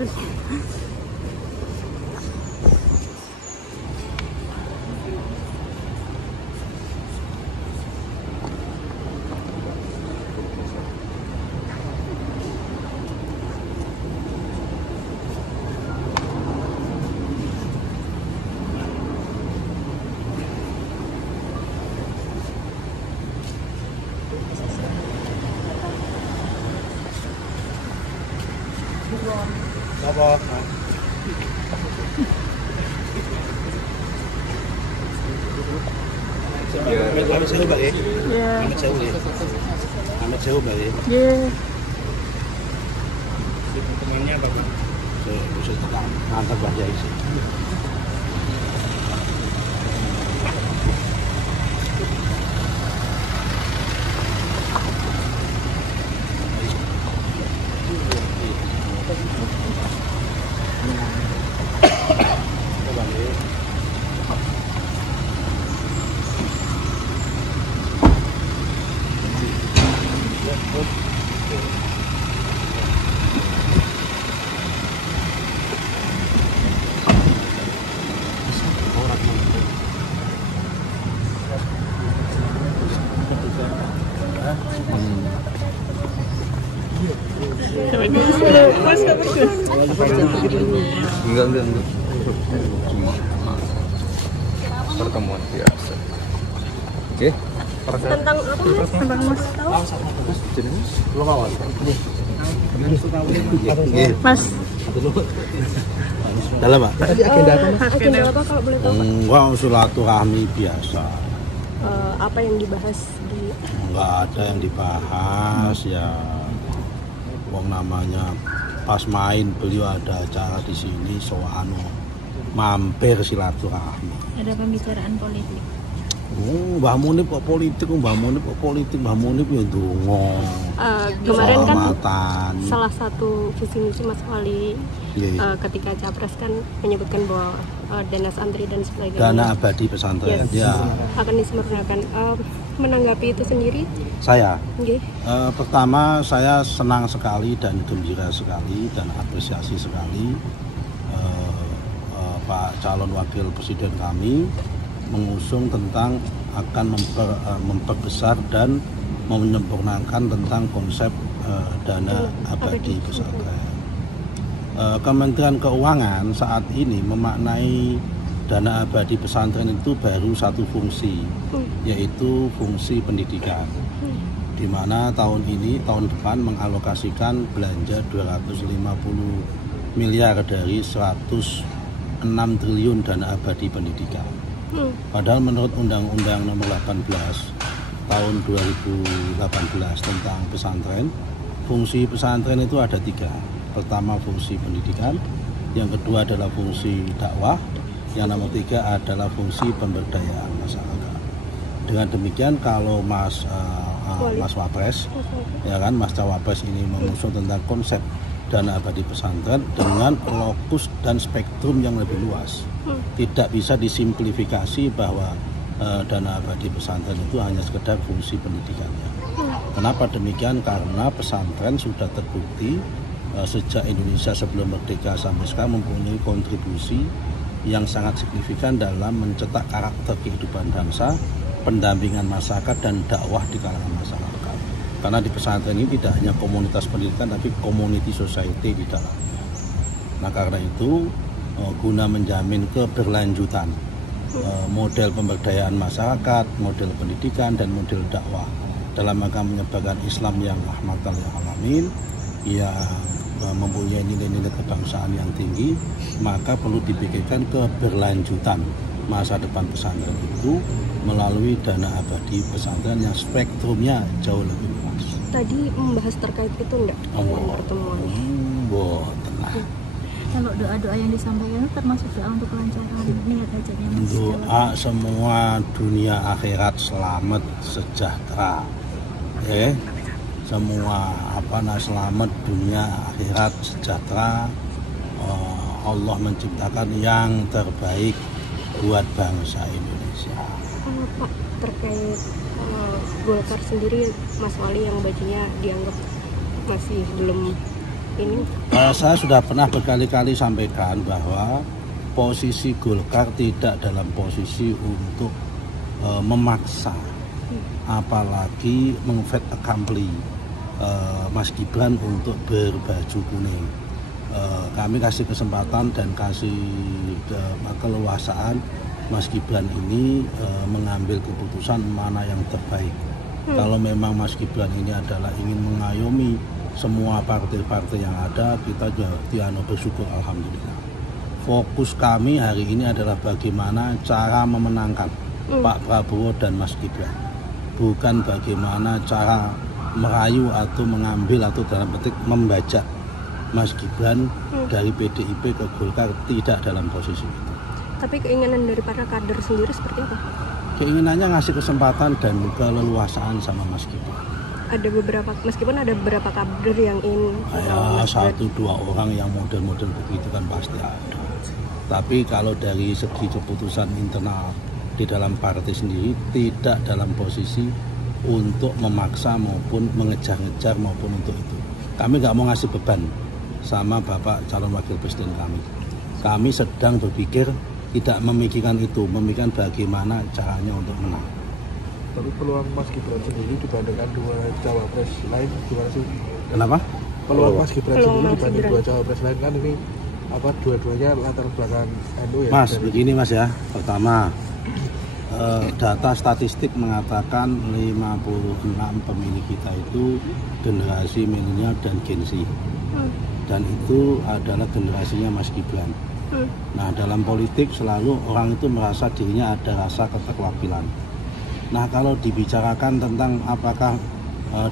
Apa? Amat jauh Mbak ya? Iya. Amat jauh ya? Amat jauh Mbak ya? Iya. Temannya apa Pak? Saya bisa tetap antar Mbak Jai sih. Enggak. Cuma pertemuan biasa. Oke. Tentang apa Mas? Tentang Mas tahu? Lo kawan? Mas. Dalam Pak? Agenda apa kalau boleh tahu? Enggak, silaturahmi biasa. Apa yang dibahas di? Enggak ada yang dibahas ya. Wong namanya pas main beliau ada acara di sini soal mampir silaturahmi. Ada pembicaraan politik. Mbah Munib kok politik, Mbah Munib ya ndonga. Kemarin kan Salamatan. salah satu visi misi Mas Wali ketika Capres kan menyebutkan bahwa dana santri dan sebagainya. Dana abadi pesantren. Yes, Ya. akan disempurnakan. Menanggapi itu sendiri? Saya. Okay. Pertama saya senang sekali dan gembira sekali dan apresiasi sekali Pak calon wakil presiden kami mengusung tentang akan memperbesar dan menyempurnakan tentang konsep dana abadi pesantren. Kementerian Keuangan saat ini memaknai dana abadi pesantren itu baru satu fungsi, yaitu fungsi pendidikan, di mana tahun depan mengalokasikan belanja 250 miliar dari 106 triliun dana abadi pendidikan. Padahal menurut Undang-Undang Nomor 18 tahun 2018 tentang pesantren, fungsi pesantren itu ada 3. Pertama fungsi pendidikan, yang kedua adalah fungsi dakwah, yang nomor 3 adalah fungsi pemberdayaan masyarakat. Dengan demikian kalau Mas Wapres, ya kan, Mas Cawapres ini mengusung tentang konsep dana abadi pesantren dengan lokus dan spektrum yang lebih luas. Tidak bisa disimplifikasi bahwa dana abadi pesantren itu hanya sekedar fungsi pendidikannya. Kenapa demikian? Karena pesantren sudah terbukti sejak Indonesia sebelum merdeka sampai sekarang mempunyai kontribusi yang sangat signifikan dalam mencetak karakter kehidupan bangsa, pendampingan masyarakat dan dakwah di kalangan masyarakat. Karena di pesantren ini tidak hanya komunitas pendidikan tapi community society di dalamnya. Nah karena itu guna menjamin keberlanjutan model pemberdayaan masyarakat, model pendidikan dan model dakwah dalam rangka menyebarkan Islam yang rahmatan lil alamin, yang mempunyai nilai-nilai kebangsaan yang tinggi, maka perlu dipikirkan keberlanjutan masa depan pesantren itu melalui dana abadi pesantren yang spektrumnya jauh lebih luas. Tadi membahas terkait itu enggak dalam pertemuan? Tenang. Kalau doa-doa yang disampaikan termasuk doa untuk kelancaran niat hajatnya Mas. Doa semua dunia akhirat selamat sejahtera. Semua selamat dunia akhirat sejahtera. Allah menciptakan yang terbaik buat bangsa Indonesia. Pak, terkait Golkar sendiri, Mas Wali yang bajunya dianggap masih belum ini? Saya sudah pernah berkali-kali sampaikan bahwa posisi Golkar tidak dalam posisi untuk memaksa, apalagi meng-fait accompli Mas Gibran untuk berbaju kuning. Kami kasih kesempatan dan kasih keleluasaan Mas Gibran ini mengambil keputusan mana yang terbaik. Kalau memang Mas Gibran ini adalah ingin mengayomi semua partai-partai yang ada, kita juga bersyukur alhamdulillah. Fokus kami hari ini adalah bagaimana cara memenangkan Pak Prabowo dan Mas Gibran, bukan bagaimana cara merayu atau mengambil atau dalam petik membajak Mas Gibran dari PDIP ke Golkar, tidak dalam posisi itu. Tapi keinginan dari para kader sendiri seperti apa? Keinginannya ngasih kesempatan dan keleluasaan sama Mas Gibran. Ada beberapa, meskipun ada beberapa kader yang ingin Ya, 1-2 orang yang model-model begitu kan pasti ada. Tapi kalau dari segi keputusan internal di dalam partai sendiri, tidak dalam posisi untuk memaksa maupun mengejar-ngejar maupun untuk itu. Kami nggak mau ngasih beban sama Bapak calon wakil presiden kami. Kami sedang berpikir tidak memikirkan itu, memikirkan bagaimana caranya untuk menang. Tapi peluang Mas Gibran sendiri dibandingkan dua cawapres lain gimana sih? Kenapa? Peluang Mas Gibran Peluang sendiri Mas dibanding Gibran. dua cawapres lain kan ini dua-duanya latar belakang NU ya? Mas, begini Mas ya. Pertama, data statistik mengatakan 56 pemilih kita itu generasi milenial dan Gen Z. Dan itu adalah generasinya Mas Gibran. Nah, dalam politik selalu orang itu merasa dirinya ada rasa keterwakilan. Nah, kalau dibicarakan tentang apakah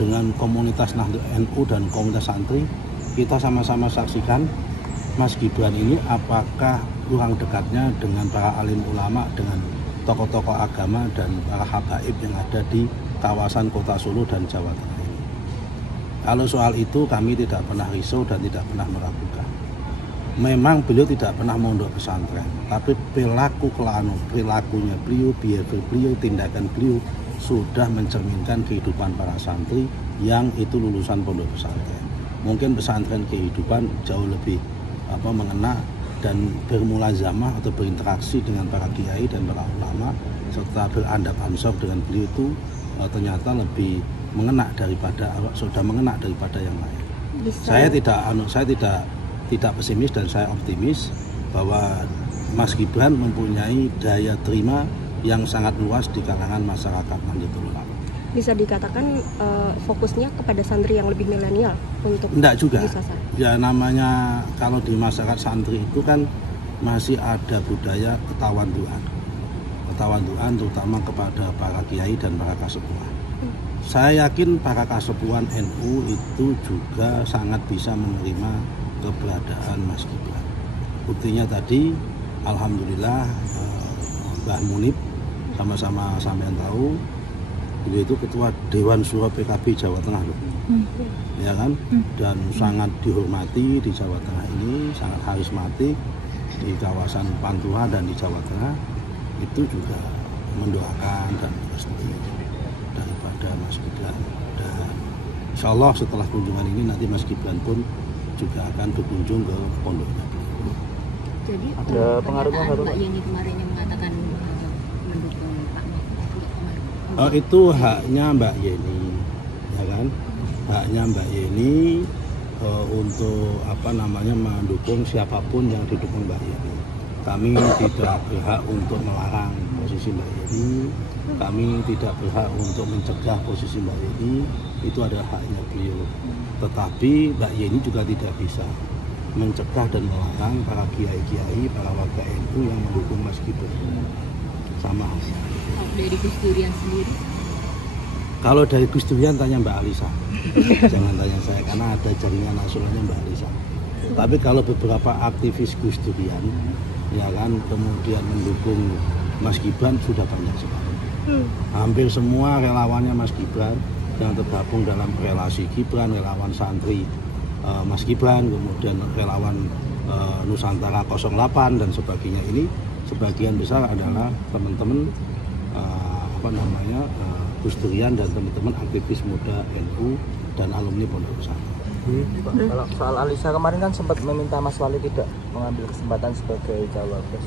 dengan komunitas Nahdlatul NU dan komunitas santri, kita sama-sama saksikan Mas Gibran ini apakah kurang dekatnya dengan para alim ulama, dengan tokoh-tokoh agama dan para habaib yang ada di kawasan kota Solo dan Jawa Tengah ini. Kalau soal itu kami tidak pernah risau dan tidak pernah meragukan. Memang beliau tidak pernah mondok pesantren, tapi perilakunya beliau, behavior beliau, tindakan beliau sudah mencerminkan kehidupan para santri yang itu lulusan pondok pesantren. Mungkin pesantren kehidupan jauh lebih mengena dan bermulazamah atau berinteraksi dengan para kiai dan para ulama serta berandap ansor dengan beliau itu ternyata lebih mengena daripada yang lain. Saya tidak pesimis dan saya optimis bahwa Mas Gibran mempunyai daya terima yang sangat luas di kalangan masyarakat Nahdlatul Ulama. Bisa dikatakan fokusnya kepada santri yang lebih milenial untuk Enggak juga. disasar. Ya namanya kalau di masyarakat santri itu kan masih ada budaya ketawaduan terutama kepada para kiai dan para kasepuhan. Saya yakin para kasepuhan NU itu juga sangat bisa menerima keberadaan Mas Gibran. Buktinya tadi alhamdulillah Mbah Munib sama-sama sampean tahu beliau itu ketua Dewan Syuro PKB Jawa Tengah loh. Ya kan? Dan sangat dihormati di Jawa Tengah ini, sangat karismatik di kawasan Pantura dan di Jawa Tengah. Itu juga mendoakan dan merestui daripada Mas Gibran. Dan insya Allah setelah kunjungan ini nanti Mas Gibran pun juga akan berkunjung ke pondoknya. Jadi Ada pengaruhnya Mbak Yeni kemarin yang mengatakan mendukung Pak Mahfud. Itu haknya Mbak Yeni, ya kan? Haknya Mbak Yeni untuk mendukung siapapun yang didukung Mbak Yeni. Kami tidak berhak untuk melarang posisi Mbak Yeni. Kami tidak berhak untuk mencegah posisi Mbak Yeni. Itu adalah haknya beliau. Tetapi Mbak Yeni juga tidak bisa mencegah dan melarang para kiai-kiai, para warga NU yang mendukung Mas Gibran. Sama halnya. Dari Gus Durian sendiri? Kalau dari Gus Durian tanya Mbak Alisa. Jangan tanya saya karena ada jaringan nasionalnya Mbak Alisa. Tapi kalau beberapa aktivis Gus Durian ya kan kemudian mendukung Mas Gibran sudah banyak sekali. Hampir semua relawannya Mas Gibran yang tergabung dalam relasi Gibran, relawan santri Mas Gibran, kemudian relawan Nusantara 08 dan sebagainya ini sebagian besar adalah teman-teman Gus Durian dan teman-teman aktivis muda NU dan alumni Pondok Pesantren. Kalau soal Alisa kemarin kan sempat meminta Mas Wali tidak mengambil kesempatan sebagai cawapres.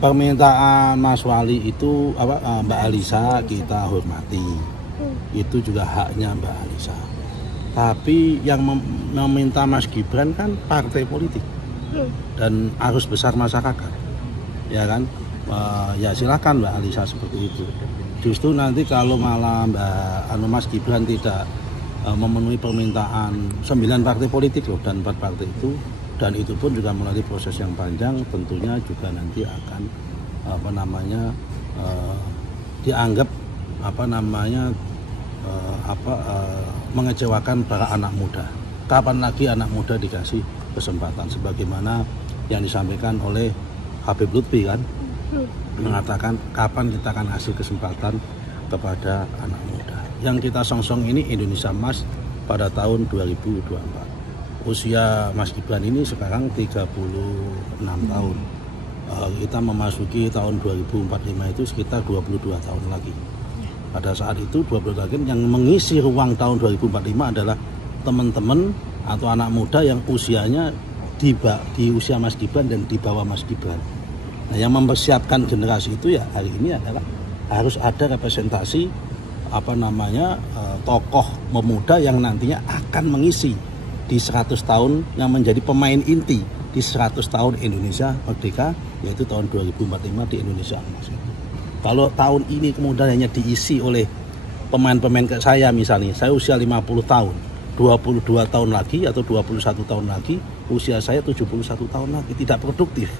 Permintaan Mas Wali itu Mbak Alisa kita hormati. Itu juga haknya Mbak Alisa. Tapi yang meminta Mas Gibran kan partai politik dan arus besar masyarakat, ya kan? Ya silakan Mbak Alisa seperti itu. Justru nanti kalau malah Mas Gibran tidak memenuhi permintaan 9 partai politik loh dan 4 partai itu, dan itu pun juga melalui proses yang panjang, tentunya juga nanti akan dianggap mengecewakan para anak muda. Kapan lagi anak muda dikasih kesempatan sebagaimana yang disampaikan oleh Habib Lutfi kan, mengatakan kapan kita akan kasih kesempatan kepada anak muda. Yang kita songsong ini Indonesia Emas pada tahun 2024. Usia Mas Gibran ini sekarang 36 tahun. Kita memasuki tahun 2045 itu sekitar 22 tahun lagi. Pada saat itu 22 tahun yang mengisi ruang tahun 2045 adalah teman-teman atau anak muda yang usianya di usia Mas Gibran dan di bawah Mas Gibran. Nah, yang mempersiapkan generasi itu ya hari ini adalah harus ada representasi tokoh pemuda yang nantinya akan mengisi di 100 tahun yang menjadi pemain inti di 100 tahun Indonesia Merdeka, yaitu tahun 2045 di Indonesia Emas. Kalau tahun ini kemudian hanya diisi oleh pemain-pemain kayak saya misalnya, saya usia 50 tahun, 22 tahun lagi atau 21 tahun lagi, usia saya 71 tahun lagi, tidak produktif.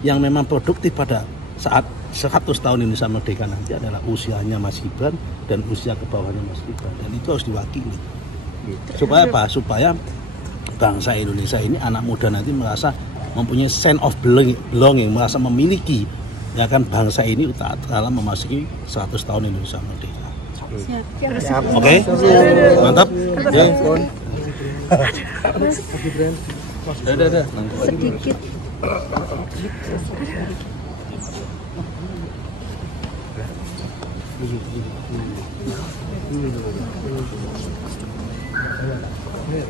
Yang memang produktif pada saat 100 tahun Indonesia Merdeka nanti adalah usianya Mas Gibran dan usia ke bawahnya Mas Gibran, dan itu harus diwakili. Supaya apa? Supaya bangsa Indonesia ini anak muda nanti merasa mempunyai sense of belonging, merasa memiliki ya kan bangsa ini dalam memasuki 100 tahun Indonesia Merdeka. Siap. Oke? Mantap. Ya. Ada. Sedikit. Iya.